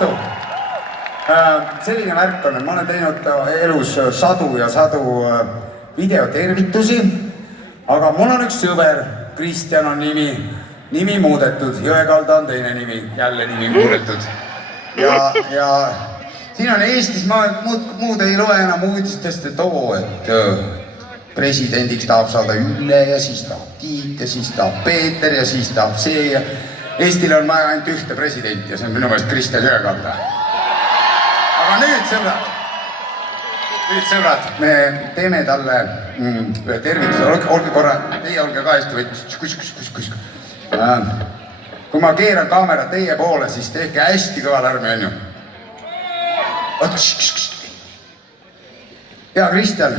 Tartu. Selline värk on, et ma olen teinud elus sadu ja sadu videotervitusi, aga mul on üks sõber, Kristjan on nimi muudetud, Jõekalda on teine nimi, jälle nimi muudetud. Ja siin on Eestis, ma muud ei loe enam uudistest, et presidendiks tahab saada Ülle ja siis tahab Tiit ja siis tahab Peeter ja siis tahab see ja Eestil on vaja ainult ühte presidenti ja see on minu meelest Kristjan Jõekalda. Aga nüüd sõbrad, me teeme talle tervituse, olge korra, teie olge ka hästi võtnud. Kui ma keeran kaamera teie poole, siis tehke hästi kõva lärmi, on ju. Hea Kristjan,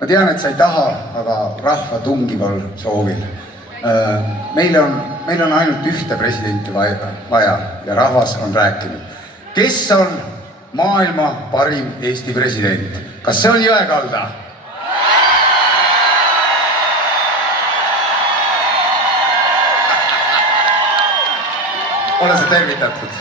ma tean, et sa ei taha, aga rahva tungival soovil. Meil on ainult ühte presidenti vaja ja rahvas on rääkinud. Kes on maailma parim Eesti president? Kas see on Jõekalda? Ole sa tervitatud.